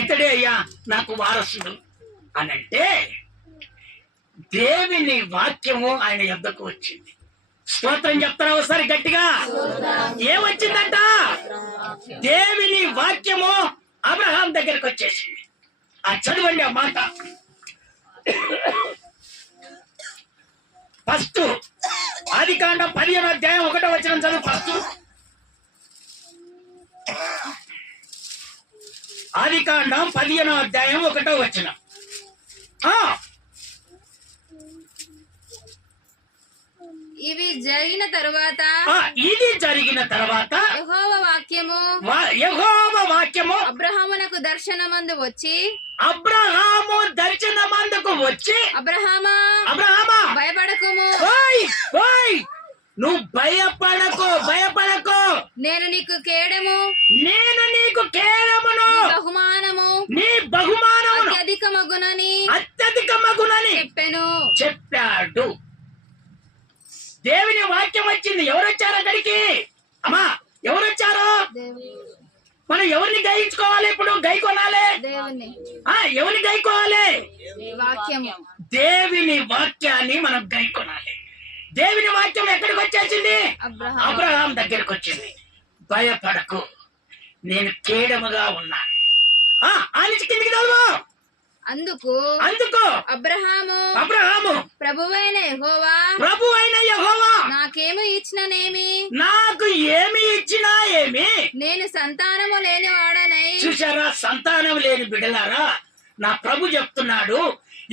ఇతడే అయ్యా నాకు వారసుడు అని అంటే దేవుని వాక్యము ఆయన యొద్దకు వచ్చింది. స్తోత్రం చెప్తారా ఒకసారి గట్టిగా? ఏమొచ్చిందంట? దేవుని వాక్యము అబ్రహాం దగ్గరకు వచ్చేసింది. ఆ చదవండి ఆ మాట. ఫస్ట్ ఆదికాండం 15వ అధ్యాయం 1వ వచనం చదువు. ఫస్ట్ ఆదికాండం 15వ అధ్యాయం 1వ వచనం. ఇది జరిగిన తరువాత యెహోవా వాక్యము అబ్రహామునకు దర్శనమందు వచ్చి అబ్రహామా భయపడకుము, నువ్వు భయపడకు, నేను నీకు కేడమును నీ బహుమానమును అత్యధికమగునని చెప్పాడు. దేవుని వాక్యం వచ్చింది. ఎవరొచ్చారు అక్కడికి? అమ్మా ఎవరొచ్చారు? మనం ఎవరిని గైకోవాలి? ఇప్పుడు గైకొనాలి. ఎవరిని గైకోవాలి? దేవుని వాక్యాన్ని మనం గైకొనాలి. దేవుని వాక్యం ఎక్కడికి వచ్చేసింది? అబ్రహాం దగ్గరికి వచ్చింది. భయపడకు, నేను కేడముగా ఉన్నాను. ఆలిచి కిందికి చదువు. అందుకు అబ్రహాము ప్రభువైన యెహోవా నాకేమి ఇచ్చిననేమి, నాకు ఏమి ఇచ్చినా ఏమి, నేను సంతానము లేని వాడనై. చూసారా? సంతానం లేని బిడ్డలారా, నా ప్రభు చెప్తున్నాడు,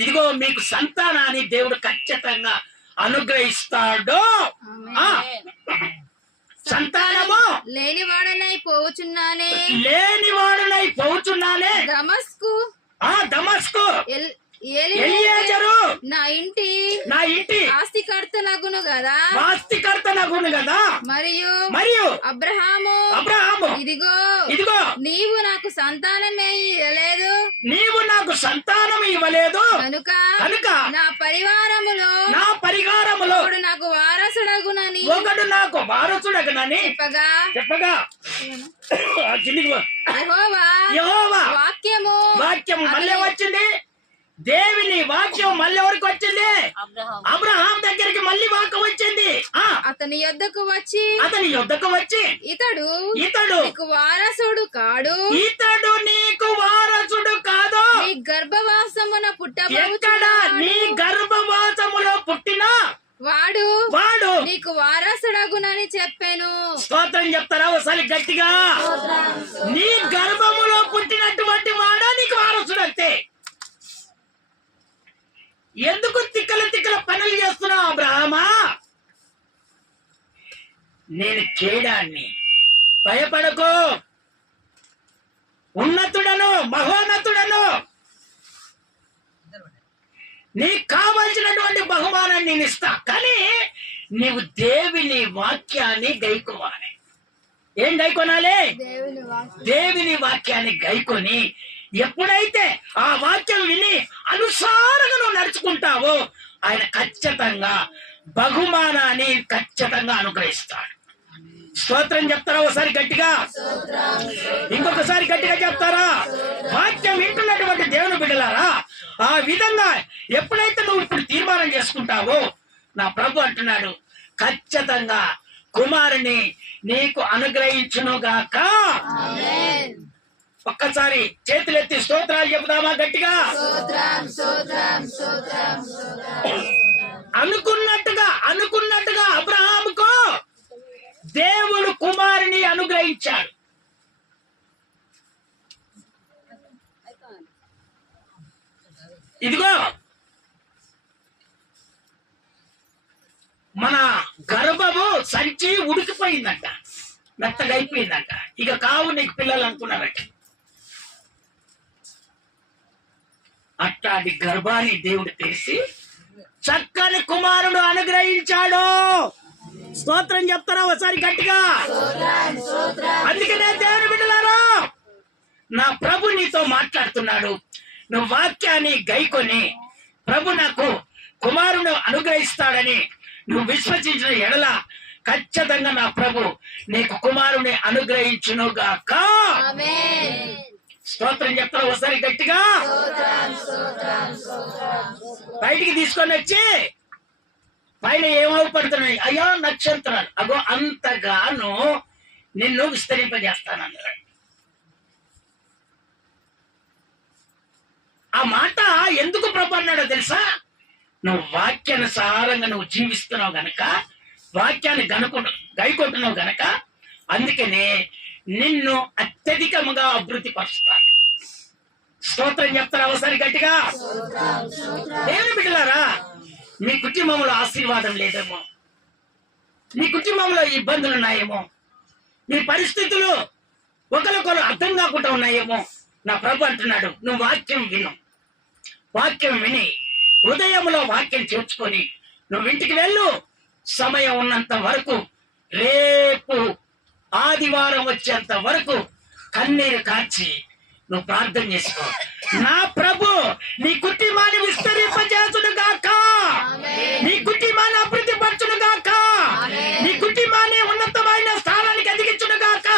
ఇదిగో మీకు సంతానాన్ని దేవుడు ఖచ్చితంగా అనుగ్రహిస్తాడు. సంతానము లేనివాడనై పోవుచున్నానే. దమస్కు ఎలియాజరు నా ఇంటి ఆస్తికర్తనగును గదా. మరియు అబ్రహాము ఇదిగో నీవు నాకు సంతానం ఇవ్వలేదు కనుక నా పరివారములో ఒకడు నాకు వారసుడగునని చెప్పగా యెహోవా వాక్యము మళ్ళీ వచ్చింది. దేవుని వాక్యం మళ్ళీ ఎవరికి వచ్చింది? అబ్రహాం దగ్గరికి మళ్ళీ వాక్యం వచ్చింది. అతని యొద్దకు వచ్చి ఇతడు నీకు వారసుడు కాడు, నీ గర్భవాసమున పుట్టిన వాడు నీకు వారసుడగునని చెప్పాను. స్తోత్రం చెప్తారా ఒకసారి గట్టిగా? నీ గర్భములో పుట్టినటువంటి వాడా నీకు వారసుడు అంతే. ఎందుకు తిక్కల పనులు చేస్తున్నావు అబ్రహామా? నేను కేడాన్ని, భయపడకు, ఉన్నతుడను, మహోన్నతుడను, నీకు కావాల్సినటువంటి బహుమానాన్ని నేను ఇస్తా. కానీ నీవు దేవుని వాక్యాన్ని గైకోవాలి. ఏం గైకొనాలి? దేవుని వాక్యాన్ని గైకొని ఎప్పుడైతే ఆ వాక్యం విని అనుసారంగా నువ్వు నడుచుకుంటావో ఆయన ఖచ్చితంగా బహుమానాన్ని ఖచ్చితంగా అనుగ్రహిస్తాడు. స్తోత్రం చెప్తారా ఒకసారి గట్టిగా? ఇంకొకసారి గట్టిగా చెప్తారా? వాక్యం వింటున్నటువంటి దేవుని బిడ్డలారా, ఆ విధంగా ఎప్పుడైతే నువ్వు ఇప్పుడు తీర్మానం చేసుకుంటావో నా ప్రభు అంటున్నాడు, ఖచ్చితంగా కుమారుని నీకు అనుగ్రహించునుగాక. ఒక్కసారి చేతులెత్తి స్తోత్రాలు చెబుదామా గట్టిగా? అనుకున్నట్టుగా అబ్రహాముకు దేవుడు కుమారుని అనుగ్రహించాడు. ఇదిగో మన గర్భము సంచి ఉడికిపోయిందంట, మెత్తగా అయిపోయిందంట. ఇక కావు నీకు పిల్లలు అనుకున్నారట. అట్లాంటి గర్భాన్ని దేవుడు తెరిచి చక్కని కుమారుడు అనుగ్రహించాడు. స్తోత్రం చెప్తారా ఒకసారి గట్టిగా? అందుకనే దేవుని బిడ్డలారా, నా ప్రభు నీతో మాట్లాడుతున్నాడు. నువ్వు వాక్యాన్ని గైకొని ప్రభు నాకు కుమారుడు అనుగ్రహిస్తాడని నువ్వు విశ్వసించిన ఎడల ఖచ్చితంగా నా ప్రభు నీకు కుమారుని అనుగ్రహించునుగాక. స్తోత్రం చెప్తారా ఒకసారి గట్టిగా? బయటికి తీసుకొని వచ్చి పైన ఏమవుపడుతున్నాయి? అయ్యో నక్షత్రాలు, అగో అంతగాను నిన్ను విస్తరింపజేస్తానన్నాడు. ఆ మాట ఎందుకు ప్రభు అన్నాడో తెలుసా? నువ్వు వాక్యానుసారంగా నువ్వు జీవిస్తున్నావు గనక, వాక్యాన్ని గైకొంటున్నావు గనక, అందుకనే నిన్ను అత్యధికముగా అభివృద్ధి పరుస్తాను. స్తోత్రం చెప్తారా ఒకసారి గట్టిగా? దేవుని బిడ్డలారా, మీ కుటుంబంలో ఆశీర్వాదం లేదేమో, మీ కుటుంబంలో ఇబ్బందులు ఉన్నాయేమో, మీ పరిస్థితులు ఒకరికొకరు అర్థం కాకుండా ఉన్నాయేమో. నా ప్రభు అంటున్నాడు, నువ్వు వాక్యం విను. వాక్యం విని హృదయంలో వాక్యం చేర్చుకొని నువ్వు ఇంటికి వెళ్ళు. సమయం ఉన్నంత వరకు, రేపు ఆదివారం వచ్చేంత వరకు కన్నీరు కార్చి నువ్వు ప్రార్థన చేసుకో. నా ప్రభు నీ కుటుంబాన్ని విస్తరింపజేసును గాక, నీ కుటుంబాన్ని అభివృద్ధి పరచును గాక, నీ కుటుంబాన్ని ఉన్నతమైన స్థానానికి ఎదిగించును గాక,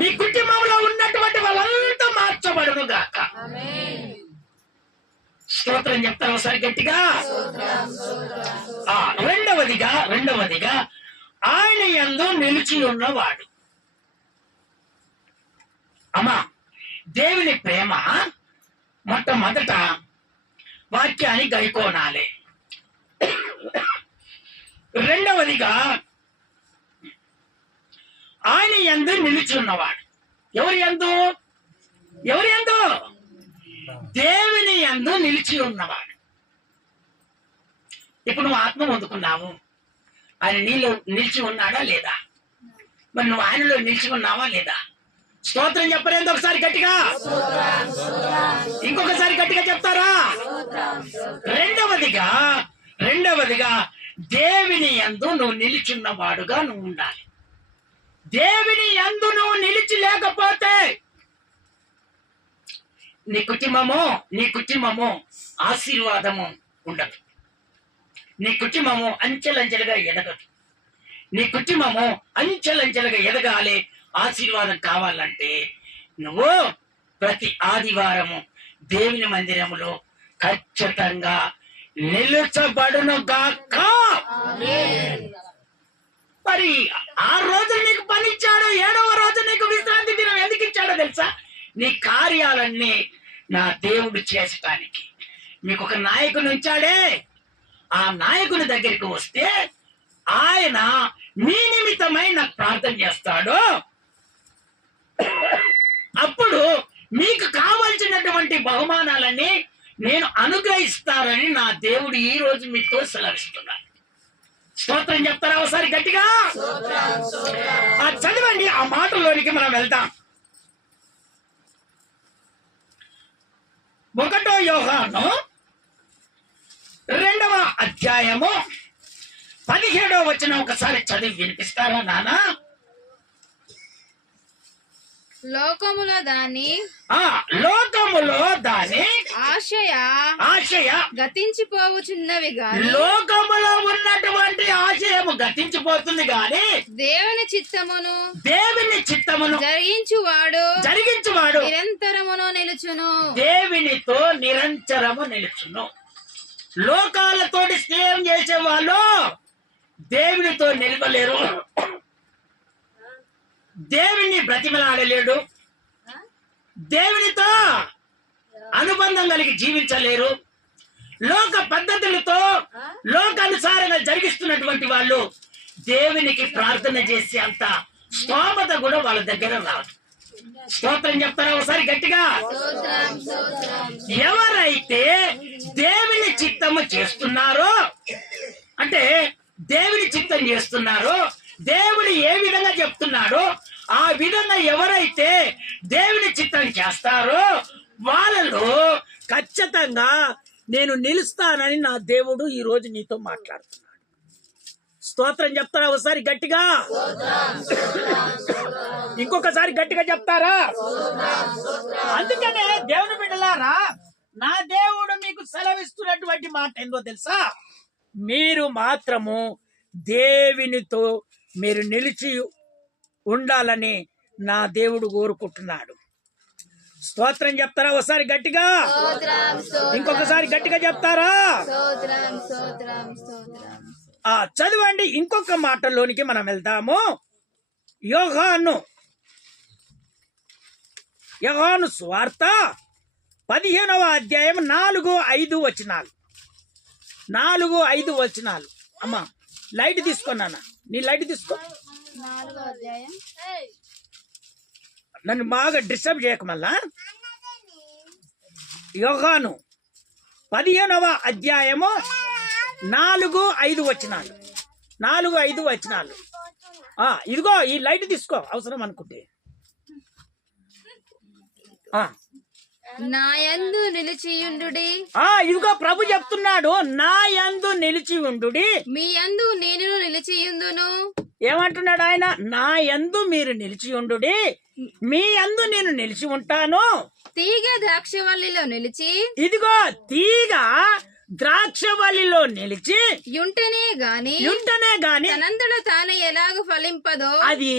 నీ కుటుంబంలో ఉన్నటువంటి వాళ్ళంతా మార్చబడును గాక. స్తోత్రం చెప్తారు ఒకసారి గట్టిగా? రెండవదిగా ఆయన యందు నిలిచి ఉన్నవాడు. అమ్మా, దేవుని ప్రేమ మొట్టమొదట వాక్యాన్ని గైకోనాలి. రెండవదిగా ఆయన యందు నిలిచి ఉన్నవాడు. ఎవరి యందు? దేవుని యందు నిలిచి ఉన్నవాడు. ఇప్పుడు నువ్వు ఆత్మ పొందుకున్నావు, ఆయన నీలో నిలిచి ఉన్నాడా లేదా? మరి నువ్వు ఆయనలో నిలిచి ఉన్నావా లేదా? స్తోత్రం చెప్పలేదు ఒకసారి గట్టిగా? ఇంకొకసారి గట్టిగా చెప్తారా? రెండవదిగా దేవుని యందు నువ్వు నిలిచున్నవాడుగా నువ్వు ఉండాలి. దేవుని యందు నువ్వు నిలిచి లేకపోతే నీ కుటుంబము ఆశీర్వాదము ఉండదు. నీ కుటుంబము అంచెలంచెలుగా ఎదగదు. నీ కుటుంబము అంచెలంచెలుగా ఎదగాలి, ఆశీర్వాదం కావాలంటే నువ్వు ప్రతి ఆదివారము దేవుని మందిరములో ఖచ్చితంగా నిలుచబడును గాక. మరి 6 రోజులు నీకు పని ఇచ్చాడు, 7వ రోజు నీకు విశ్రాంతి దినం ఎందుకు ఇచ్చాడో తెలుసా? నీ కార్యాలన్నీ నా దేవుడు చేసటానికి. మీకు ఒక నాయకుని ఉంచాడే, ఆ నాయకుని దగ్గరికి వస్తే ఆయన మీ నిమిత్తమై నాకు ప్రార్థన చేస్తాడు. అప్పుడు మీకు కావలసినటువంటి బహుమానాలన్నీ నేను అనుగ్రహిస్తానని నా దేవుడు ఈ రోజు మీతో సెలవిస్తున్నాను. స్తోత్రం చెప్తారా ఒకసారి గట్టిగా? చదవండి, ఆ మాటల్లోనికి మనం వెళ్తాం. 1 యోహాను 2వ అధ్యాయము 17వ వచనం ఒకసారి చదివి వినిపిస్తారా నాన్న? లోకములో దాని ఆశయ గతించిపోవుచున్నవి గాని, లోకములో ఉన్నటువంటి ఆశయము గతించిపోతుంది గాని దేవుని చిత్తమును జరిగించువాడు నిరంతరమును నిలుచును. దేవునితో నిరంతరము నిలుచును. లోకాలతోటి స్నేహం చేసే వాళ్ళు దేవునితో నిలవలేరు, దేవుని బ్రతిమలాడలేడు, దేవునితో అనుబంధం కలిగి జీవించలేరు. లోక పద్ధతులతో లోకానుసారంగా జరిగిస్తున్నటువంటి వాళ్ళు దేవునికి ప్రార్థన చేసే అంత స్తోమత కూడా వాళ్ళ దగ్గర రాదు. స్తోత్రం చెప్తారా ఒకసారి గట్టిగా? ఎవరైతే దేవుని చిత్తము చేస్తున్నారో, అంటే దేవుని చిత్తం చేస్తున్నారో, దేవుడు ఏ విధంగా చెప్తున్నాడో ఆ విధంగా ఎవరైతే దేవుని చిత్తం చేస్తారో వాళ్ళలో ఖచ్చితంగా నేను నిలుస్తానని నా దేవుడు ఈ రోజు నీతో మాట్లాడుతున్నాడు. స్తోత్రం చెప్తారా ఒకసారి గట్టిగా? ఇంకొకసారి గట్టిగా చెప్తారా? అందుకనే దేవుని బిడ్డలారా, నా దేవుడు మీకు సెలవిస్తున్నటువంటి మాట ఏందో తెలుసా? మీరు మాత్రము దేవునితో మీరు నిలిచి ఉండాలని నా దేవుడు కోరుకుంటున్నాడు. స్తోత్రం చెప్తారా ఒకసారి గట్టిగా? స్తోత్రం స్తోత్రం ఇంకొకసారి గట్టిగా చెప్తారా? స్తోత్రం స్తోత్రం స్తోత్రం. చదవండి. ఇంకొక మాటలోనికి మనం వెళ్దాము. యోహాను సువార్త 15వ అధ్యాయం 4-5 వచనాలు. 4-5 వచనాలు. అమ్మా లైట్ తీసుకున్నానా? నీ లైట్ తీసుకో. 4వ అధ్యాయం నన్ను బాగా డిస్టర్బ్ చేయక మళ్ళా. యోహాను 15వ అధ్యాయము 4-5 వచనాలు. 4-5 వచనాలు. ఇదిగో ఈ లైట్ తీసుకో అవసరం అనుకుంటే. నా యందు నిలిచియుండుడి. ఇదిగో ప్రభు చెప్తున్నాడు, నా యందు నిలిచి ఉండుడి. మీ యందు నేను నిలిచియుందును. ఏమంటున్నాడు ఆయన? నా యందు మీరు నిలిచి ఉండుడి, మీ యందు నేను నిలిచి ఉంటాను. తీగ ద్రాక్షవల్లిలో నిలిచి, ఇదిగో తీగ ద్రాక్షవల్లిలో నిలిచి యుంటనే గాని తనంతట తానే ఎలాగ ఫలింపదో, అది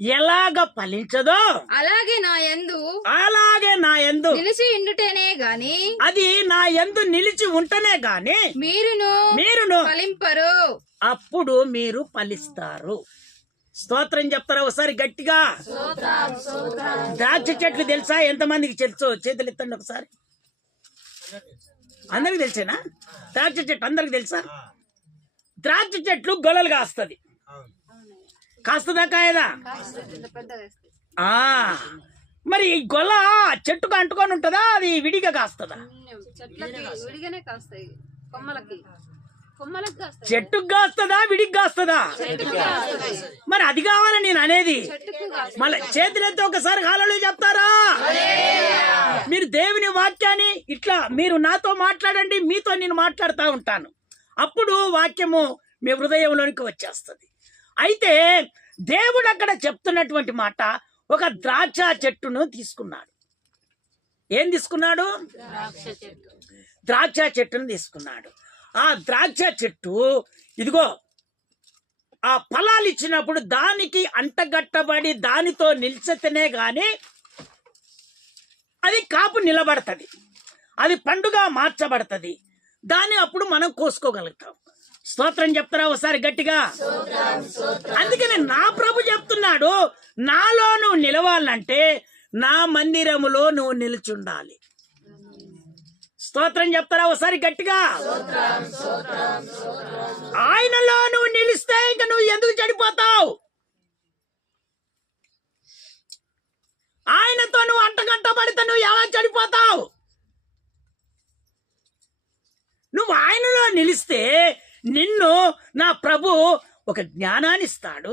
ఎలాగ ఫలించదో అలాగే నా యందు నిలిచి ఉండుటనే గాని, అది నా యందు నిలిచి ఉంటనే గాని మీరును ఫలింపరు. అప్పుడు మీరు ఫలిస్తారు. స్తోత్రం చెప్తారా ఒకసారి గట్టిగా? ద్రాక్ష చెట్లు తెలుసా? ఎంతమందికి తెలుసు? చేతులు ఎత్తండి ఒకసారి. అందరికి తెలిసేనా ద్రాక్ష చెట్టు? అందరికి తెలుసా? ద్రాక్ష చెట్లు గొలలు కాస్తుంది. కాస్తుందా కాయదా? మరి ఈ గొల చెట్టుకు అంటుకొని ఉంటుందా? అది విడిగా కాస్తుందా? చెట్టుకు కాస్తుందా విడికి కాస్తుందా? మరి అది కావాలని నేను అనేది. మళ్ళీ చేతులెత్తి ఒకసారి హల్లెలూయా చెప్తారా? మీరు దేవుని వాక్యాన్ని ఇట్లా మీరు నాతో మాట్లాడండి, మీతో నేను మాట్లాడుతూ ఉంటాను. అప్పుడు వాక్యము మీ హృదయంలోనికి వచ్చేస్తుంది. అయితే దేవుడు అక్కడ చెప్తున్నటువంటి మాట, ఒక ద్రాక్ష చెట్టును తీసుకున్నాడు. ఏం తీసుకున్నాడు? ద్రాక్ష చెట్టును తీసుకున్నాడు. ఆ ద్రాక్ష చెట్టు ఇదిగో ఆ ఫలాలు ఇచ్చినప్పుడు దానికి అంటగట్టబడి దానితో నిలిచితేనే గాని అది కాపు నిలబడుతుంది, అది పండుగ మార్చబడుతుంది. దాన్ని అప్పుడు మనం కోసుకోగలుగుతాం. స్తోత్రం చెప్తారా ఒకసారి గట్టిగా? అందుకని నా ప్రభు చెప్తున్నాడు, నాలో నువ్వు నిలవాలంటే నా మందిరములో నువ్వు నిలుచుండాలి. స్తోత్రం చెప్తారా ఒకసారి గట్టిగా? ఆయనలో నువ్వు నిలిస్తే ఇంక నువ్వు ఎందుకు చెడిపోతావు? ఆయనతో నువ్వు అంటగట్టబడితే నువ్వు ఎలా చెడిపోతావు? నువ్వు ఆయనలో నిలిస్తే నిన్ను నా ప్రభు ఒక జ్ఞానాన్ని ఇస్తాడు,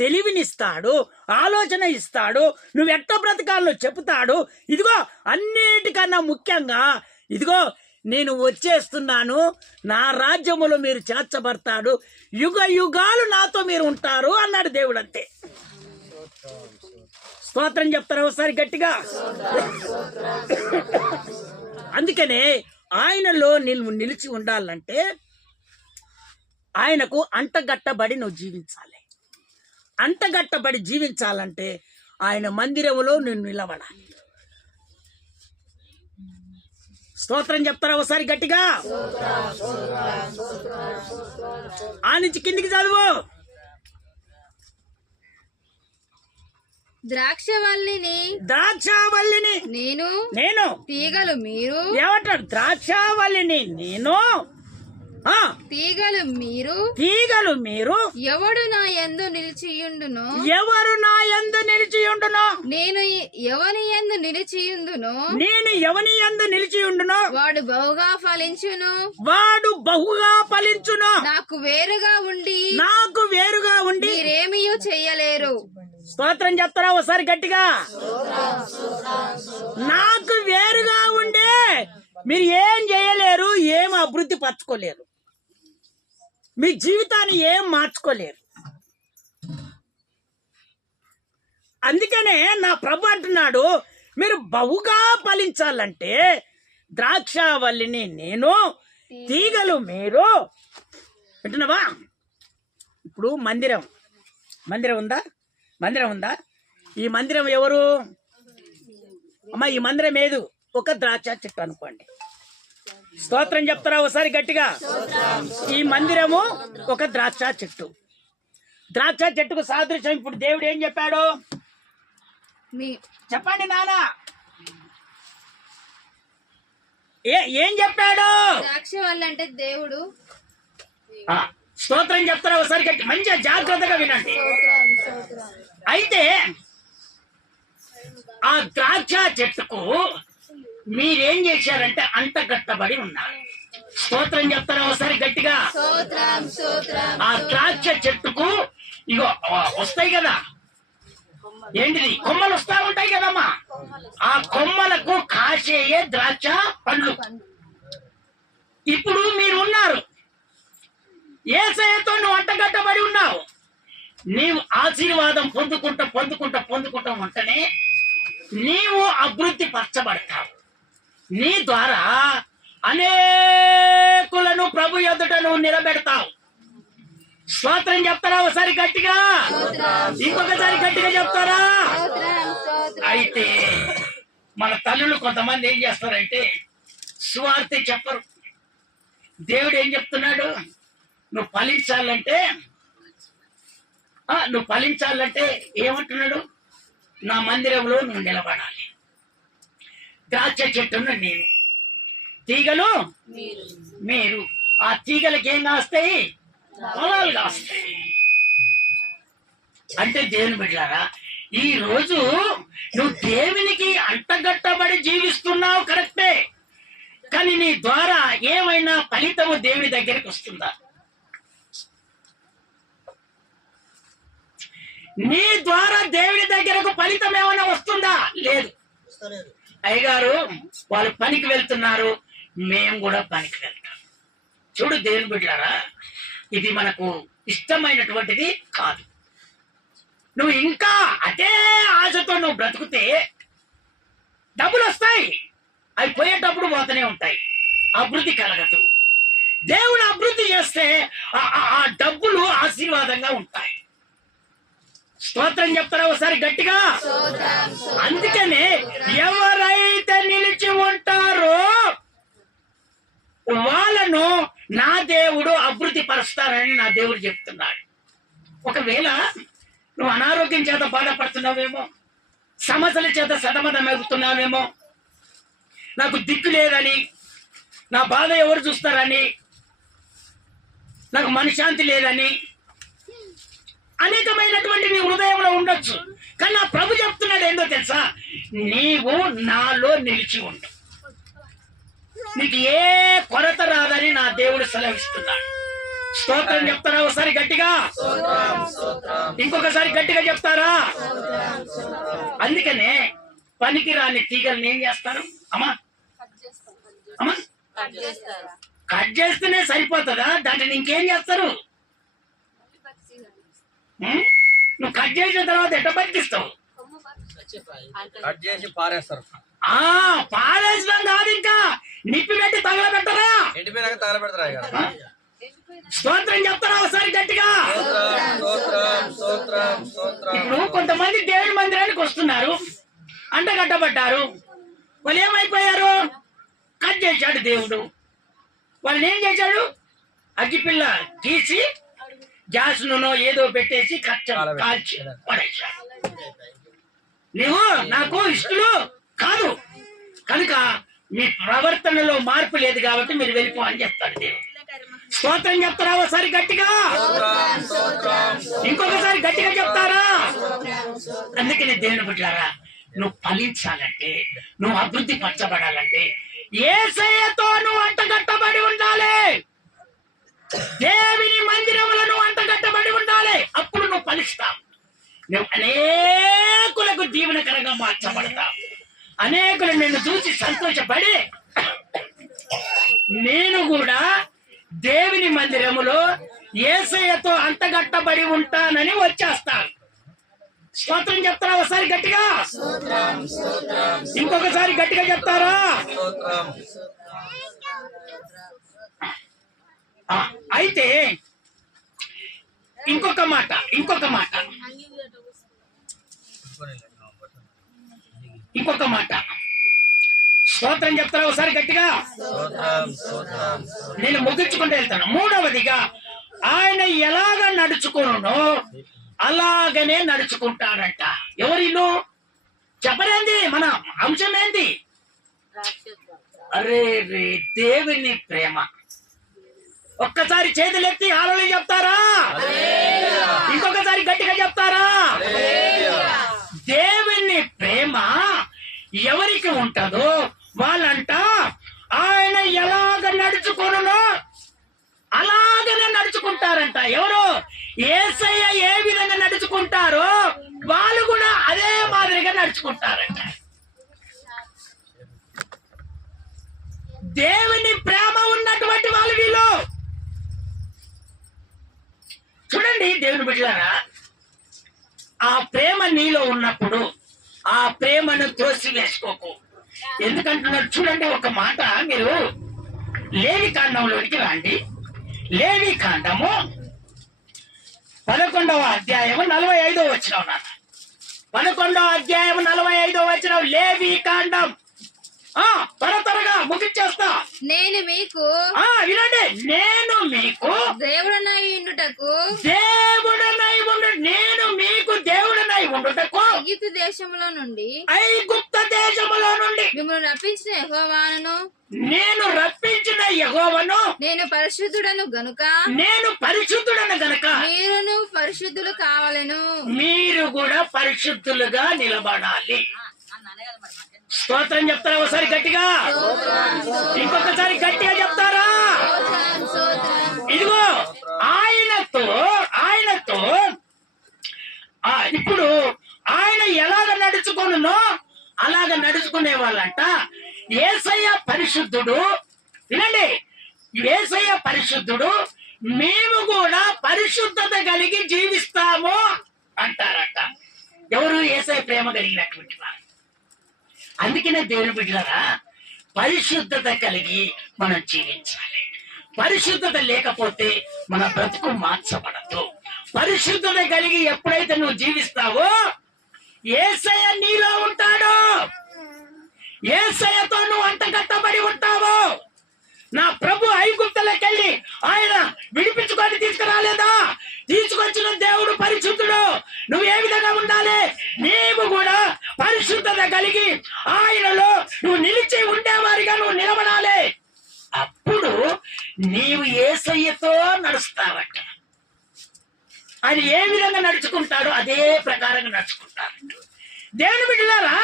తెలివినిస్తాడు, ఆలోచన ఇస్తాడు, నువ్వు ఎట్ట బ్రతకాల్లో చెబుతాడు. ఇదిగో అన్నిటికన్నా ముఖ్యంగా ఇదిగో నేను వచ్చేస్తున్నాను, నా రాజ్యములో మీరు చేర్చబడతాడు, యుగ యుగాలు నాతో మీరు ఉంటారు అన్నాడు దేవుడు. అంతే. స్తోత్రం చెప్తారా ఒకసారి గట్టిగా? అందుకనే ఆయనలో నువ్వు నిలిచి ఉండాలంటే ఆయనకు అంటగట్టబడి నువ్వు జీవించాలి. అంటగట్టబడి జీవించాలంటే ఆయన మందిరములో నువ్వు నిలబడాలి. స్తోత్రం చెప్తారా ఒకసారి గట్టిగా? ఆ నుంచి కిందికి చదువు. ద్రాక్షవల్లిని నేను తీగలు మీరు. ఏమంటాడు? ద్రాక్షవల్లిని నేను, తీగలు మీరు. ఎవడు నా యందు నిలిచియుండును నేను ఎవని యందు నిలిచియుండును వాడు బహుగా ఫలించును. నాకు వేరుగా ఉండి మీరేమీ చెయ్యలేరు. స్తోత్రం చెప్తారా ఒకసారి గట్టిగా? నాకు వేరుగా ఉండే మీరు ఏం చేయలేరు, ఏం అభివృద్ధి పరచుకోలేరు, మీ జీవితాన్ని ఏం మార్చుకోలేరు. అందుకనే నా ప్రభు అంటున్నాడు, మీరు బహుగా ఫలించాలంటే ద్రాక్షవల్లిని నేను, తీగలు మీరు. వింటున్నావా? ఇప్పుడు మందిరం ఉందా? ఈ మందిరం ఎవరు? అమ్మ ఈ మందిరం ఏదు ఒక ద్రాక్ష చెట్టు అనుకోండి. స్తోత్రం చెప్తారా ఒకసారి గట్టిగా? ఈ మందిరము ఒక ద్రాక్ష చెట్టు. ద్రాక్ష చెట్టుకు సాదృశ్యం ఇప్పుడు దేవుడు ఏం చెప్పాడు చెప్పండి నానా? ఏం చెప్పాడు? ద్రాక్ష వల్ల అంటే దేవుడు. స్తోత్రం చెప్తారా ఒకసారి గట్టి మంచిగా జాగ్రత్తగా వినండి. అయితే ఆ ద్రాక్ష చెట్టుకు మీరేం చేశారంటే అంటగట్టబడి ఉన్నారు. స్తోత్రం చెప్తారా ఒకసారి గట్టిగా? ఆ ద్రాక్ష చెట్టుకు ఇగో వస్తాయి కదా, ఏంటిది కొమ్మలు వస్తా ఉంటాయి కదమ్మా, ఆ కొమ్మలకు కాసేయే ద్రాక్ష పండ్లు. ఇప్పుడు మీరు ఉన్నారు, యేసయ్యతో నువ్వు అంటగట్టబడి ఉన్నావు. నీవు ఆశీర్వాదం పొందుకుంటా ఉంటేనే నీవు అభివృద్ధి పరచబడతావు. నీ ద్వారా అనేకులను ప్రభు ఎదుట నువ్వు నిలబెడతావు. స్తోత్రం చెప్తారా ఒకసారి గట్టిగా? ఇంకొకసారి గట్టిగా చెప్తారా? అయితే మన తల్లులు కొంతమంది ఏం చేస్తారంటే సువార్త చెప్పరు. దేవుడు ఏం చెప్తున్నాడు? నువ్వు ఫలించాలంటే ఏమంటున్నాడు? నా మందిరంలో నువ్వు నిలబడాలి. ద్రాక్ష చెట్టును నేను, తీగలు మీరు. ఆ తీగలకి ఏం కాస్తాయి? ఫలాలు కాస్తాయి. అంటే దేవుని బిడ్డలారా, ఈ రోజు నువ్వు దేవునికి అంటగట్టబడి జీవిస్తున్నావు కరెక్టే, కానీ నీ ద్వారా ఏమైనా ఫలితము దేవుని దగ్గరికి వస్తుందా? నీ ద్వారా దేవుని దగ్గరకు ఫలితం ఏమైనా వస్తుందా? లేదు. అయ్యగారు వాళ్ళు పనికి వెళ్తున్నారు, మేము కూడా పనికి వెళ్తాం. చూడు దేవుని బిడ్డలారా, ఇది మనకు ఇష్టమైనటువంటిది కాదు. నువ్వు ఇంకా అదే ఆశతో నువ్వు బ్రతుకుతే డబ్బులు వస్తాయి, అవి పోయేటప్పుడు పోతూనే ఉంటాయి, అభివృద్ధి కలగదు. దేవుడు అభివృద్ధి చేస్తే ఆ డబ్బులు ఆశీర్వాదంగా ఉంటాయి. స్తోత్రం చెప్తారా ఒకసారి గట్టిగా? అందుకనే ఎవరైతే నిలిచి ఉంటారో వాళ్ళను నా దేవుడు అభివృద్ధి పరుస్తారని నా దేవుడు చెప్తున్నాడు. ఒకవేళ నువ్వు అనారోగ్యం చేత బాధపడుతున్నావేమో, సమస్యల చేత సతమతమవుతున్నావేమో, నాకు దిక్కు లేదని, నా బాధ ఎవరు చూస్తారని, నాకు మనశ్శాంతి లేదని అనేకమైనటువంటి నీ హృదయంలో ఉండొచ్చు. కానీ నా ప్రభు చెప్తున్నాడు ఏందో తెలుసా? నీవు నాలో నిలిచి ఉండు, నీకు ఏ కొరత రాదని నా దేవుడు సెలవిస్తున్నాడు. స్తోత్రం చెప్తారా ఒకసారి గట్టిగా? ఇంకొకసారి గట్టిగా చెప్తారా? అందుకనే పనికి రాని తీగల్ని ఏం చేస్తారు అమ్మా? కట్ చేస్తేనే సరిపోతుందా? దాంట్లో ఇంకేం చేస్తారు? నువ్వు కట్ చేసిన తర్వాత ఎట్ట బతికిస్తావు? కట్ చేసి పారేస్తారు. పారేసడం కాదు, ఇంకా నిప్పి పెట్టి తగలబెట్టరా? ఎండిపోయినాక తగలబెడతారా? స్తోత్రం చెప్తారా ఒకసారి గట్టిగా? ఇప్పుడు కొంతమంది దేవుని మందిరానికి వస్తున్నారు, అంటగట్టబడ్డారు, వాళ్ళు ఏమైపోయారు? కట్ చేశాడు దేవుడు. వాళ్ళని ఏం చేశాడు? అగ్గిపిల్ల తీసి గ్యాస్ నూనె ఏదో పెట్టేసి కాల్చి పడేశాడు. నువ్వు నాకు ఇష్టలు కాదు కనుక మీ ప్రవర్తనలో మార్పు లేదు కాబట్టి మీరు వెళ్ళిపో అని చెప్తాడు దేవుడు. స్తోత్రం చెప్తారా ఒకసారి గట్టిగా? ఇంకొకసారి గట్టిగా చెప్తారా? అందుకని దేవుని బిడ్డలారా, నువ్వు ఫలించాలంటే, నువ్వు అభివృద్ధి పరచబడాలంటే యేసయ్యతో నువ్వు అంటగట్టబడి ఉండాలి. దేవుని మందిరములను అంటగట్టబడి ఉండాలి. అప్పుడు నువ్వు ఫలిస్తావు. నువ్వు అనేకులకు దీవెనకరంగా మార్చబడతావు. అనేకులు నిన్ను చూసి సంతోషపడి నేను కూడా దేవుని మందిరములో యేసయ్యతో అంటగట్టబడి ఉంటానని వచ్చేస్తాను. స్తోత్రం చెప్తారా ఒకసారి గట్టిగా? ఇంకొకసారి గట్టిగా చెప్తారా? అయితే ఇంకొక మాట ఇంకొక మాట స్తోత్రం చెప్తారా ఒకసారి గట్టిగా? స్తోత్రం స్తోత్రం నేను ముగించుకుంటూ వెళ్తాను. మూడవదిగా ఆయన ఎలాగ నడుచుకును అలాగనే నడుచుకుంటాడంట. ఎవరిల్లు చెప్పలేంది, మన అంశం ఏంది? అరే రే దేవుని ప్రేమ. ఒక్కసారి చేతులెత్తి హల్లెలూయా చెప్తారా? ఇంకొకసారి గట్టిగా చెప్తారా? దేవుని ప్రేమ ఎవరికి ఉంటుందో వాళ్ళంట ఆయన ఎలాగ నడుచుకును అలాగనే నడుచుకుంటారంట. ఎవరు? యేసయ్య ఏ విధంగా నడుచుకుంటారో వాళ్ళు కూడా అదే మాదిరిగా నడుచుకుంటారంట. దేవుని ప్రేమ ఉన్నటువంటి వాళ్ళు వీళ్ళు. చూడండి దేవుని బిడ్డలారా, ఆ ప్రేమ నీలో ఉన్నప్పుడు ఆ ప్రేమను త్రోసి వేసుకోకు. ఎందుకంటున్నారు చూడండి, ఒక మాట మీరు లేవి కాండంలోనికి రండి. లేవి కాండము 11వ అధ్యాయము 45వ వచనం. 11వ అధ్యాయము 45వ వచనం లేవి కాండం. త్వరగా ముగించేస్తా. నేను మీకు వినండి, నేను మీకు దేవుడనై ఉండుటకు నేను మీకు దేవుడనై ఉండుటకు ఐగుప్తు దేశములో నుండి మిమ్మల్ని రప్పించిన యెహోవాను నేను పరిశుద్ధుడను గనుక మీరును పరిశుద్ధులు కావాలను. మీరు కూడా పరిశుద్ధులుగా నిలబడాలి. స్తోత్రం చెప్తారా ఒకసారి గట్టిగా? ఇంకొకసారి గట్టిగా చెప్తారా? ఇదిగో ఆయనతో ఇప్పుడు ఆయన ఎలాగ నడుచుకున్నో అలాగ నడుచుకునే వాళ్ళంట. యేసయ్య పరిశుద్ధుడు. వినండి, యేసయ్య పరిశుద్ధుడు, మేము కూడా పరిశుద్ధత కలిగి జీవిస్తాము అంటారట. ఎవరు? యేసయ్య ప్రేమ కలిగినటువంటి వారు. అందుకనే దేవుని బిడ్డలారా, పరిశుద్ధత కలిగి మనం జీవించాలి. పరిశుద్ధత లేకపోతే మన బ్రతుకు మార్చబడదు. పరిశుద్ధత కలిగి ఎప్పుడైతే నువ్వు జీవిస్తావో యేసయ్య నీలో ఉంటాడు. యేసయ్యతో నువ్వు అంటగట్టబడి ఉంటావు. నా ప్రభు ఐగుప్తులకెళ్ళి ఆయన విడిపించుకొని తీసుకురాలేదా? తీసుకొచ్చిన దేవుడు పరిశుద్ధుడు. నువ్వు ఏ విధంగా ఉండాలి? నీవు కూడా పరిశుద్ధత కలిగి ఆయనలో నువ్వు నిలిచి ఉండేవారిగా నువ్వు నిలబడాలి. అప్పుడు నీవు యేసయ్యతో నడుస్తావట. ఆయన ఏ విధంగా నడుచుకుంటాడో అదే ప్రకారంగా నడుచుకుంటారు. దేవుని బిడ్డలారా,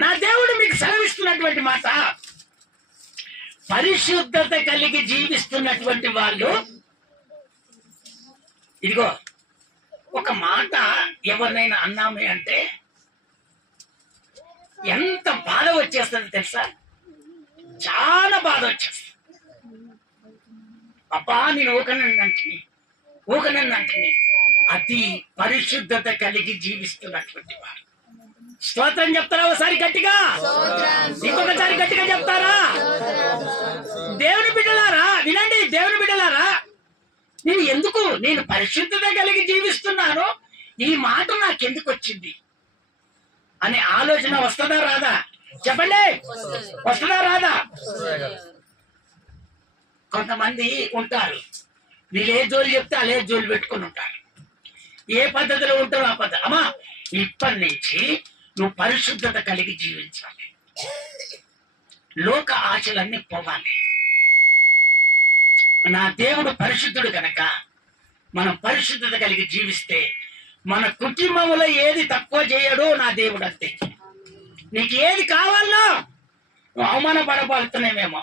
నా దేవుడు మీకు సెలవిస్తున్నటువంటి మాట, పరిశుద్ధత కలిగి జీవిస్తున్నటువంటి వాళ్ళు, ఇదిగో ఒక మాట ఎవరినైనా అన్నామే అంటే ఎంత బాధ వచ్చేస్తుంది తెలుసా? చాలా బాధ వచ్చేస్తుంది. అబ్బా నేను ఊకనంటే అతి పరిశుద్ధత కలిగి జీవిస్తున్నటువంటి వారు. స్తోత్రం చెప్తారా ఒకసారి గట్టిగా? ఇంకొకసారి గట్టిగా చెప్తారా? దేవుని బిడ్డలారా వినండి, దేవుని బిడ్డలారా, నేను పరిశుద్ధత కలిగి జీవిస్తున్నాను, ఈ మాట నాకెందుకు వచ్చింది అనే ఆలోచన వస్తుందా రాదా? చెప్పండి, వస్తుందా రాదా? కొంతమంది ఉంటారు, వీళ్ళు ఏ జోలు చెప్తే అలే జోలు పెట్టుకుని ఉంటారు. ఏ పద్ధతిలో ఉంటారో ఆ పద్ధతి. అమ్మా, ఇప్పటి నుంచి నువ్వు పరిశుద్ధత కలిగి జీవించాలి. లోక ఆశలన్నీ పోవాలి. నా దేవుడు పరిశుద్ధుడు కనుక మనం పరిశుద్ధత కలిగి జీవిస్తే మన కుటుంబంలో ఏది తక్కువ చేయడు నా దేవుడు. అంతే. నీకు ఏది కావాలో, నువ్వు అవమానపడబడుతున్నావేమో,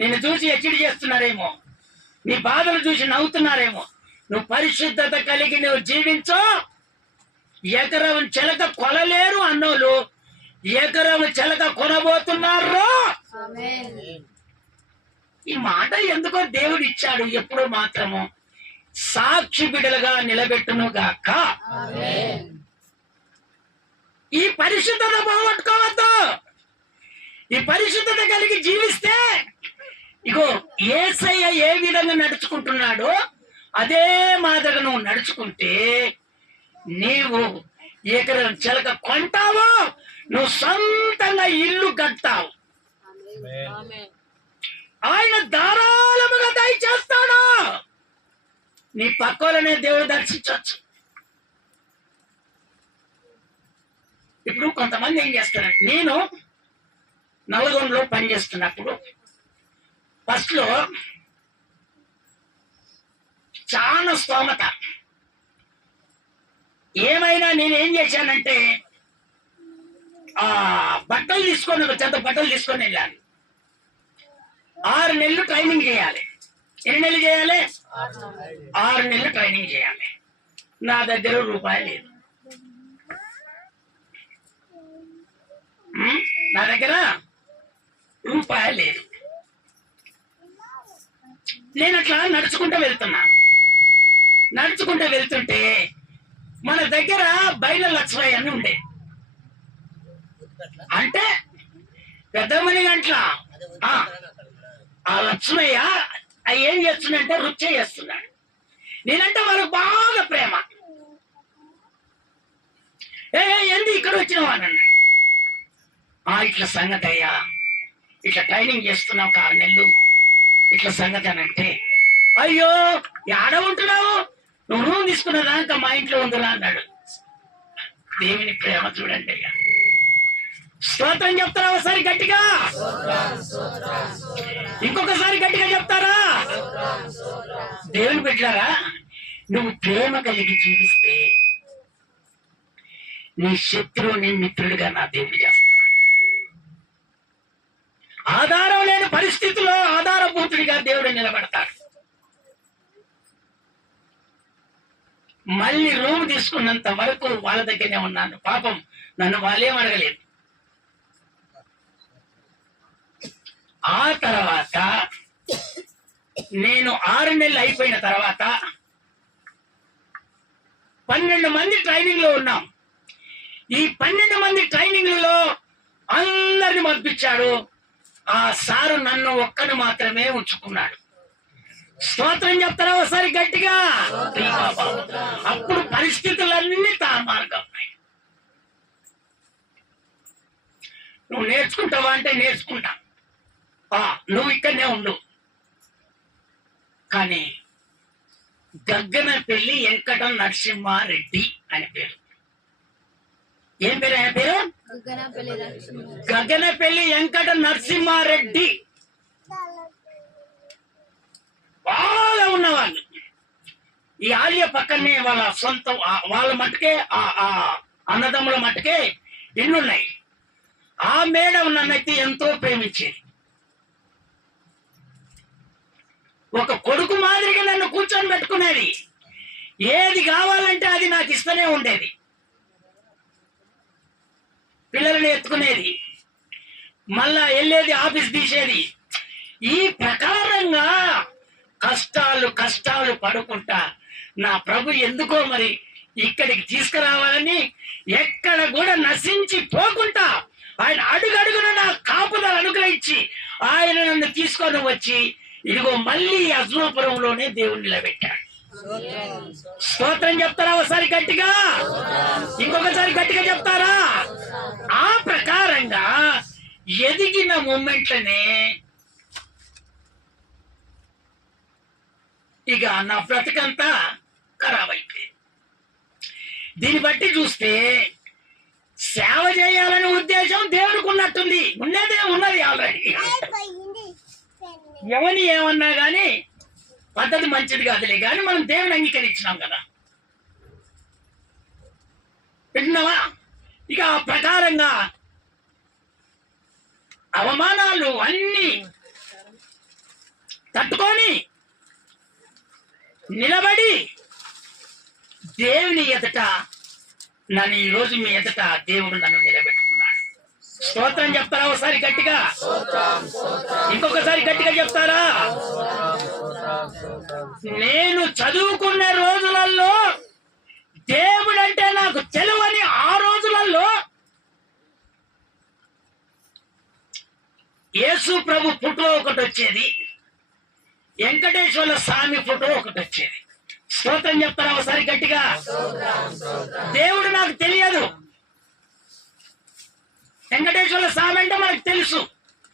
నిన్ను చూసి హెచ్చడి చేస్తున్నారేమో, నీ బాధలు చూసి నవ్వుతున్నారేమో, నువ్వు పరిశుద్ధత కలిగి నువ్వు జీవించో. ఎకరం చెలక కొనలేరు అన్నోళ్ళు ఎకరం చెలక కొనబోతున్నారు. ఈ మాట ఎందుకో దేవుడు ఇచ్చాడు. ఎప్పుడు మాత్రము సాక్షి బిడలుగా నిలబెట్టును గాక. ఈ పరిశుద్ధత పోగొట్టుకోవద్దు. ఈ పరిశుద్ధత కలిగి జీవిస్తే ఇగో యేసయ్య ఏ విధంగా నడుచుకుంటున్నాడో అదే మాదిరిగా నువ్వు నడుచుకుంటే నీవు ఎకరం చెలక కొంటావు, నువ్వు సొంతంగా ఇల్లు కట్టావు. ఆమేన్. ఆయన ధారాళముగా దయచేస్తాడు. నీ పక్కలనే దేవుడు దర్శించవచ్చు. ఇప్పుడు కొంతమంది ఏం చేస్తారంటే, నేను నల్గొండలో పనిచేస్తున్నప్పుడు ఫస్ట్ లో చాలా స్తోమత. ఏమైనా నేను ఏం చేశానంటే, బట్టలు తీసుకొని ఒక చెత్త బట్టలు తీసుకొని వెళ్ళాను. 6 నెలలు ట్రైనింగ్ చేయాలి. ఎన్ని నెలలు చేయాలి? 6 నెలలు ట్రైనింగ్ చేయాలి. నా దగ్గర రూపాయి లేదు. నా దగ్గర రూపాయి లేదు. నేను అట్లా నడుచుకుంటూ వెళ్తుంటే మన దగ్గర బయల లక్ష్మయ్య అని ఉండే, అంటే పెద్దమని గంట్ల ఆ లక్ష్మయ్య ఏం చేస్తుందంటే రుచి చేస్తున్నాడు. నేనంటే వాళ్ళకు బాగా ప్రేమ. ఏంది ఇక్కడ వచ్చినావు అని అన్నాడు. ఇట్లా సంగతి అయ్యా, ఇట్లా ట్రైనింగ్ చేస్తున్నావు 6 నెలలు, ఇట్లా సంగతి అని అంటే, అయ్యో ఆడ ఉంటున్నావు, నువ్వు రూమ్ తీసుకున్నదాకా మా ఇంట్లో ఉందిరా అన్నాడు. దేవుని ప్రేమ చూడండి అయ్యా. స్తోత్రం చెప్తారా ఒకసారి గట్టిగా? ఇంకొకసారి గట్టిగా చెప్తారా? దేవుని బిడ్డలారా, నువ్వు ప్రేమ కలిగి జీవిస్తే నీ శత్రువుని మిత్రుడిగా నా దేవుడు చేస్తాడు. ఆధారం లేని పరిస్థితుల్లో ఆధారభూతుడిగా దేవుడు నిలబడతాడు. మళ్ళీ రూమ్ తీసుకున్నంత వరకు వాళ్ళ దగ్గరనే ఉన్నాను. పాపం నన్ను వాళ్ళేం అడగలేదు. ఆ తర్వాత నేను 6 నెలలు అయిపోయిన తర్వాత 12 మంది ట్రైనింగ్ లో ఉన్నాం. ఈ 12 మంది ట్రైనింగ్ లో అందరిని పంపించాడు. ఆ సారు నన్ను ఒక్కను మాత్రమే ఉంచుకున్నాడు. స్తోత్రం చెప్తారా ఒకసారి గట్టిగా? అప్పుడు పరిస్థితులన్నీ తారుమారుగా ఉన్నాయి. నువ్వు నేర్చుకుంటావా అంటే నేర్చుకుంటా, నువ్వు ఇక్కడనే ఉండు. కానీ గగ్గనపల్లి వెంకట నరసింహారెడ్డి అని పేరు. ఏం పేరు ఆయన పేరు? గగనపల్లి వెంకట నరసింహారెడ్డి. బాగా ఉన్నవాళ్ళు. ఈ ఆలయ పక్కనే వాళ్ళ సొంత, వాళ్ళ మట్టుకే అన్నదమ్ముల మట్టుకే ఇల్లున్నాయి. ఆ మేడం నన్నైతే ఎంతో ప్రేమించేది. ఒక కొడుకు మాదిరిగా నన్ను కూర్చొని పెట్టుకునేది. ఏది కావాలంటే అది నాకు ఇస్తూనే ఉండేది. పిల్లల్ని ఎత్తుకునేది, మళ్ళా వెళ్ళేది, ఆఫీస్ తీసేది. ఈ ప్రకారంగా కష్టాలు పడుకుంటా నా ప్రభు ఎందుకో మరి ఇక్కడికి తీసుకురావాలని ఎక్కడ కూడా నశించి పోకుండా ఆయన అడుగడుగున నా కాపుదల అనుగ్రహించి ఆయన నన్ను తీసుకొని వచ్చి ఇదిగో మళ్ళీ అజ్మపురంలోనే దేవుణ్ణి నిలబెట్టాడు. స్తోత్రం చెప్తారా ఒకసారి గట్టిగా? ఇంకొకసారి గట్టిగా చెప్తారా? ఆ ప్రకారంగా ఎదిగిన మూమెంట్లనే ఇక నా బ్రతికంతా ఖరాబ్ అయిపోయింది. దీన్ని బట్టి చూస్తే సేవ చేయాలనే ఉద్దేశం దేవుడికి ఉన్నట్టుంది. ఉన్నది ఆల్రెడీ. ఎవరిని ఏమన్నా గాని పద్ధతి మంచిది కాదులే, కానీ మనం దేవుని అంగీకరించినాం కదా. విన్నావా? ఇక ఆ ప్రకారంగా అవమానాలు అన్ని తట్టుకొని నిలబడి దేవుని ఎదుట నన్ను ఈరోజు మీ ఎదుట దేవుడు నన్ను నిలబెట్టుకున్నాడు. స్తోత్రం చెప్తారా ఒకసారి గట్టిగా? ఇంకొకసారి గట్టిగా చెప్తారా? నేను చదువుకున్న రోజులలో దేవుడంటే నాకు తెలియని ఆ రోజులలో యేసు ప్రభు ఫోటో ఒకటి వచ్చేది, వెంకటేశ్వర స్వామి ఫోటో ఒకటి వచ్చేది. స్తోత్రం చెప్తారా ఒకసారి గట్టిగా? దేవుడు నాకు తెలియదు. వెంకటేశ్వర స్వామి అంటే మనకు తెలుసు.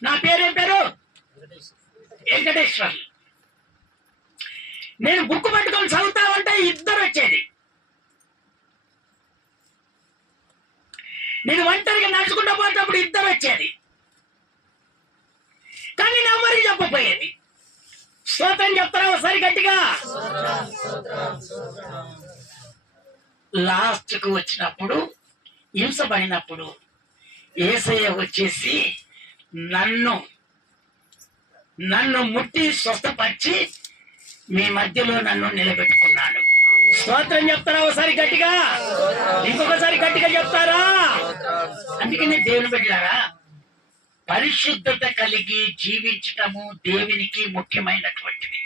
నా పేరేం పేరు? వెంకటేశ్వర్లు. నేను బుక్ పట్టుకొని చదువుతా ఉంటే ఇద్దరు వచ్చేది. నేను ఒంటరిగా నడుచుకుంటూ పోయేటప్పుడు ఇద్దరు వచ్చేది, కానీ నేను ఎవరికి చెప్పపోయేది. స్తోత్రం చెప్తారా ఒకసారి గట్టిగా? లాస్ట్ కు వచ్చినప్పుడు, హింసపడినప్పుడు యేసయ్య వచ్చేసి నన్ను ముట్టి స్వస్థపరిచి మీ మధ్యలో నన్ను నిలబెట్టుకున్నాడు. స్తోత్రం చెప్తారా ఒకసారి గట్టిగా? ఇంకొకసారి గట్టిగా చెప్తారా? అందుకనే దేవుని బిడ్డలారా, పరిశుద్ధత కలిగి జీవించటము దేవునికి ముఖ్యమైనటువంటిది.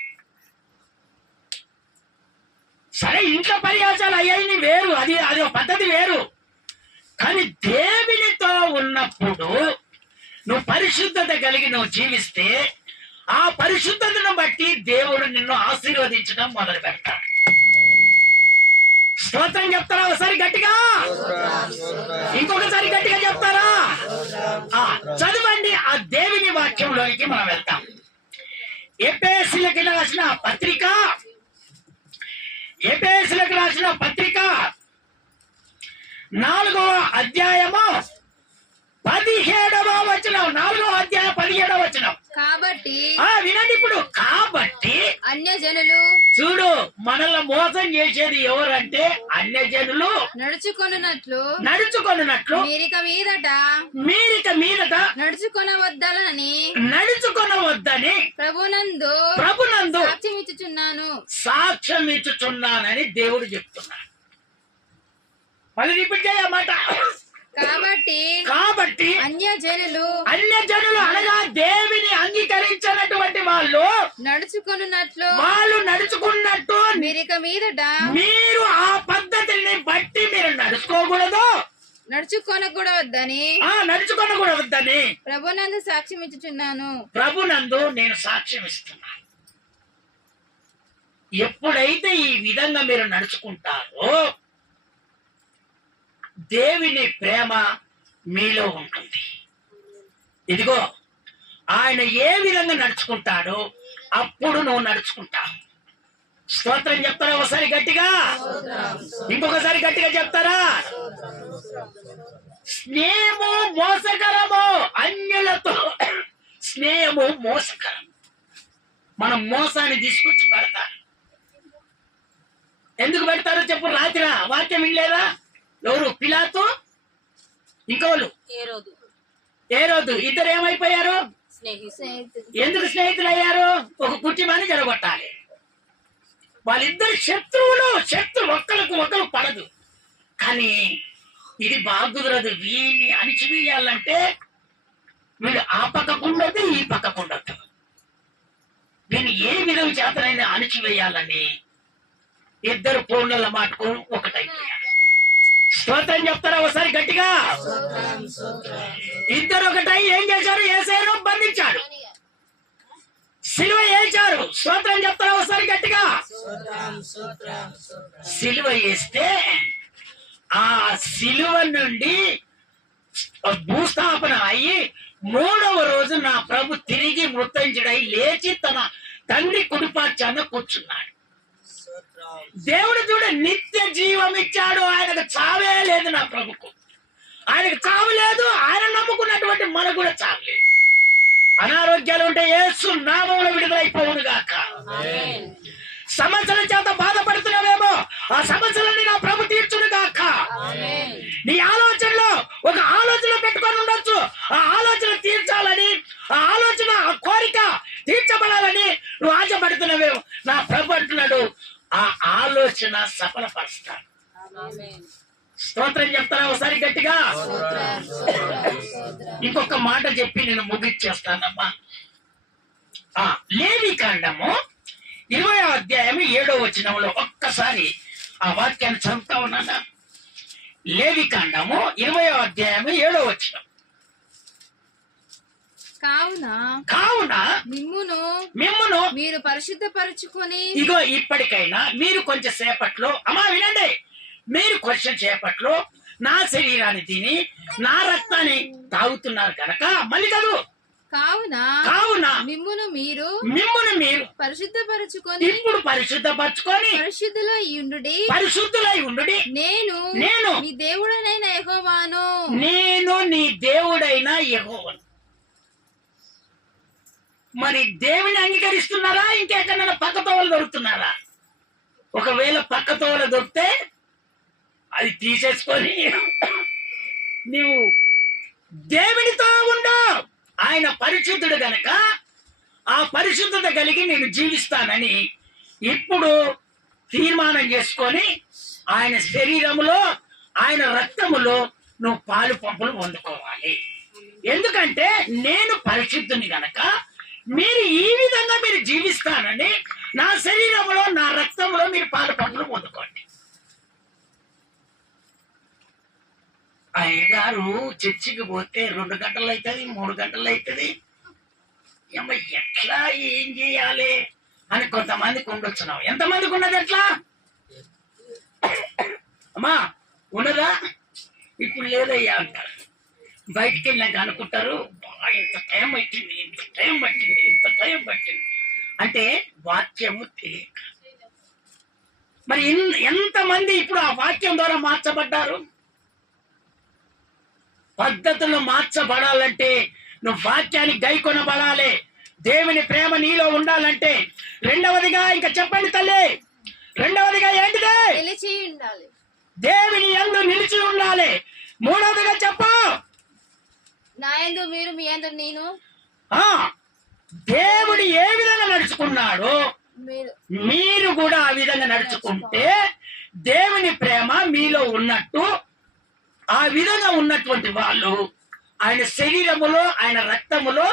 సరే, ఇంట్లో పర్యాసాలు అయ్యాయి వేరు, అది ఒక పద్ధతి వేరు. కానీ దేవునితో ఉన్నప్పుడు నువ్వు పరిశుద్ధత కలిగి నువ్వు జీవిస్తే ఆ పరిశుద్ధతను బట్టి దేవుడు నిన్ను ఆశీర్వదించడం మొదలు పెడతాడు. స్తోత్రం చెప్తారా ఒకసారి గట్టిగా? ఇంకొకసారి గట్టిగా చెప్తారా? చదవండి, ఆ దేవుని వాక్యంలోనికి మనం వెళ్తాం. ఎఫెసీయులకు రాసిన పత్రిక 4వ అధ్యాయము 17వ వచనం. 4వ అధ్యాయం 17వ వచనం. కాబట్టి వినండి ఇప్పుడు. కాబట్టి అన్యజనులు, చూడు, మనల్ని మోసం చేసేది ఎవరంటే అన్యజనులు నడుచుకొనున్నట్లు మీరిక మీదట నడుచుకొనవద్దని ప్రభునందు సాక్ష్యం ఇచ్చుచున్నానని దేవుడు చెప్తున్నాడు. మళ్ళీ రిపీట్ చేయమాట. కాబట్టి అన్యజనులు అనగా దేవుని అంగీకరించినటువంటి వాళ్ళు నడుచుకున్నట్టు మీరు ఆ పద్ధతిని బట్టి మీరు నడుచుకొనకూడదని ప్రభునందు సాక్ష్యం ఇచ్చుచున్నాను. ప్రభునందు నేను సాక్ష్యం ఇస్తున్నాను. ఎప్పుడైతే ఈ విధంగా మీరు నడుచుకుంటారో దేవుని ప్రేమ మీలో ఉంటుంది. ఇదిగో, ఆయన ఏ విధంగా నడుచుకుంటాడో అప్పుడు నువ్వు నడుచుకుంటావు. స్తోత్రం చెప్తారా ఒకసారి గట్టిగా? ఇంకొకసారి గట్టిగా చెప్తారా? స్నేహము మోసకరము, అన్యులతో స్నేహము మోసకరం. మనం మోసాన్ని తీసుకొచ్చి పెడతారు. ఎందుకు పెడతారో చెప్పు. రాత్రి వాక్యం వినలేదా? ఎవరు? పిలాతు, ఇంకోళ్ళు ఏరోదు. ఇద్దరు ఏమైపోయారు? ఎందుకు స్నేహితులు అయ్యారు? ఒక కుటుంబాన్ని జరగొట్టాలి. వాళ్ళిద్దరు శత్రువులు. ఒక్కరికి ఒకరు పడదు. కానీ ఇది బాగా కుదరదు. వీని అణిచివేయాలంటే వీడు ఆ పక్కకుండదు, ఈ పక్కకుండదు. వీని ఏ విధం చేతనైనా అణిచివేయాలని ఇద్దరు పూర్ణల మాటకు ఒకటైపోయారు. స్తోత్రం చెప్తారా ఒకసారి గట్టిగా? ఇద్దరు ఒకటై ఏం చేశారు? యేసయ్యను బంధించాడు, సిలువ వేశారు. స్తోత్రం చెప్తారా ఒకసారి గట్టిగా? సిలువ వేస్తే ఆ సిలువ నుండి భూస్థాపన అయ్యి 3వ రోజు నా ప్రభు తిరిగి మృత్యుంజుడై లేచి తన తండ్రి కుడిపార్చాన కూర్చున్నాడు. దేవుడు చూడ నిత్య జీవం ఇచ్చాడు. ఆయనకు చావే లేదు. నా ప్రభుకు ఆయనకు చావు లేదు. ఆయన నమ్ముకున్నటువంటి మనకు కూడా చావు లేదు. అనారోగ్యాలు ఉంటే యేసు నామములో విడుదలైపోవును గాక. సమస్యల చేత బాధపడుతున్నావేమో, ఆ సమస్యలన్నీ నా ప్రభు తీర్చును గాక. నీ ఆలోచనలో ఒక ఆలోచన పెట్టుకొని ఉండొచ్చు. ఆ ఆలోచన తీర్చాలని, ఆ ఆలోచన, ఆ కోరిక తీర్చబడాలని నువ్వు ఆశపడుతున్నావేమో, నా ప్రభు అంటున్నాడు ఆ ఆలోచన సఫలపరుస్తాడు. స్తోత్రం చెప్తారా ఒకసారి గట్టిగా? ఇంకొక మాట చెప్పి నేను ముగిచ్చేస్తానమ్మా. లేవికాండము 20వ అధ్యాయం 7వ వచనంలో ఒక్కసారి ఆ వాక్యాన్ని చదువుతా ఉన్నానా? లేవికాండము 20వ అధ్యాయం 7వ వచనం. కావున మిమ్మును మీరు పరిశుద్ధపరచుకొని, ఇగో ఇప్పటికైనా మీరు కొంచెం సేపట్లో, అమ్మా వినండి, మీరు కొంచెం సేపట్లో నా శరీరాన్ని తిని నా రక్తాన్ని తాగుతున్నారు కనుక, మళ్ళీ చదువు. కావున మిమ్మును మీరు మిమ్మును మీరు పరిశుద్ధపరచుకొని ఇప్పుడు పరిశుద్ధపరచుకొని పరిశుద్ధులై ఉండుడి. పరిశుద్ధులై ఉండుడి. నేను నేను మీ దేవుడనైన యెహోవాను. నేను నీ దేవుడైన యెహోవాను. మరి దేవుని అంగీకరిస్తున్నారా? ఇంకెక్కడైనా పక్కతోవలు దొరుకుతున్నారా? ఒకవేళ పక్కతోవలు దొరికితే అది తీసేసుకొని నీవు దేవునితో ఉండు. ఆయన పరిశుద్ధుడు గనక ఆ పరిశుద్ధత కలిగి నేను జీవిస్తానని ఇప్పుడు తీర్మానం చేసుకొని ఆయన శరీరములో ఆయన రక్తములో నువ్వు పాలు పంపులు పొందుకోవాలి. ఎందుకంటే నేను పరిశుద్ధుని గనక మీరు ఈ విధంగా మీరు జీవిస్తానని నా శరీరంలో నా రక్తంలో మీరు పాలు పంపులు పొందుకోండి. అయ్యగారు చర్చికి పోతే 2 గంటలు అవుతుంది, 3 గంటలు అవుతుంది. ఏమో ఎట్లా ఏం చేయాలి అని కొంతమందికి ఉండొచ్చున్నావు. ఎంతమందికి ఉన్నది? ఎట్లా అమ్మా ఉన్నదా? ఇప్పుడు లేదయ్యా అంటారు. బయటికి వెళ్ళాక అనుకుంటారు, ఇంత టైం పట్టింది, ఇంత టైం పట్టింది, ఇంత టైం పట్టింది అంటే వాక్యము తెలియక. మరి ఎంతమంది ఇప్పుడు ఆ వాక్యం ద్వారా మార్చబడ్డారు? పద్ధతులు మార్చబడాలంటే నువ్వు వాక్యానికి గైకొనబడాలి. దేవుని ప్రేమ నీలో ఉండాలంటే రెండవదిగా ఇంకా చెప్పండి తల్లి, రెండవదిగా ఏంటిదే? నిలిచి ఉండాలి. దేవుని యందు నిలిచి ఉండాలి. మూడవదిగా చెప్పు, నా యందు మీరు, మీ యందు నేను. ఆ దేవుడు ఏ విధంగా నడుచుకున్నాడో మీరు మీరు కూడా ఆ విధంగా నడుచుకుంటే దేవుని ప్రేమ మీలో ఉన్నట్టు, ఆ విధంగా ఉన్నటువంటి వాళ్ళు ఆయన శరీరములో ఆయన రక్తములో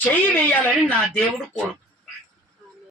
చేయి వేయాలని నా దేవుడు కోరుకుంటున్నాడు.